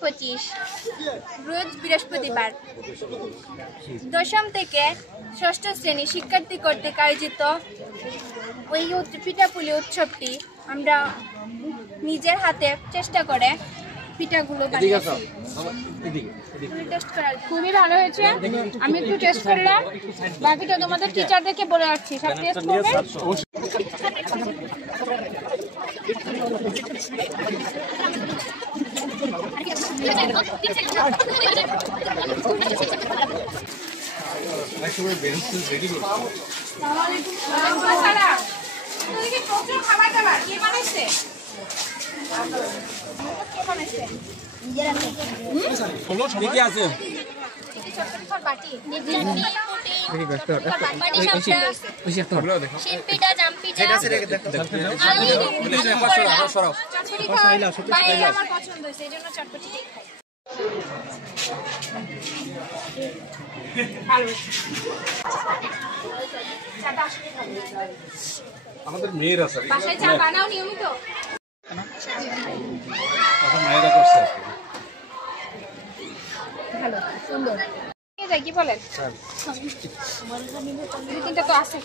25 রোজ বৃহস্পতিবার দশম থেকে ষষ্ঠ শ্রেণী শিক্ষার্থী কর্তৃক আয়োজিত ওই পিঠাপুলি উৎসবটি আমরা নিজের হাতে চেষ্টা করে পিঠাগুলো বানিয়েছি। খুবই ভালো হয়েছে। আমি একটু টেস্ট করলাম, বাকিটা তোমাদের টিচারদেরকে বলে রাখছি। সব টেস্ট করবে। আমাদের মেয়েরা স্যার বাসায় চা বানাও নিয়মিত। মেয়েরা করছে ভালো সুন্দর কি বলেন? দুই তিনটা তো আছে।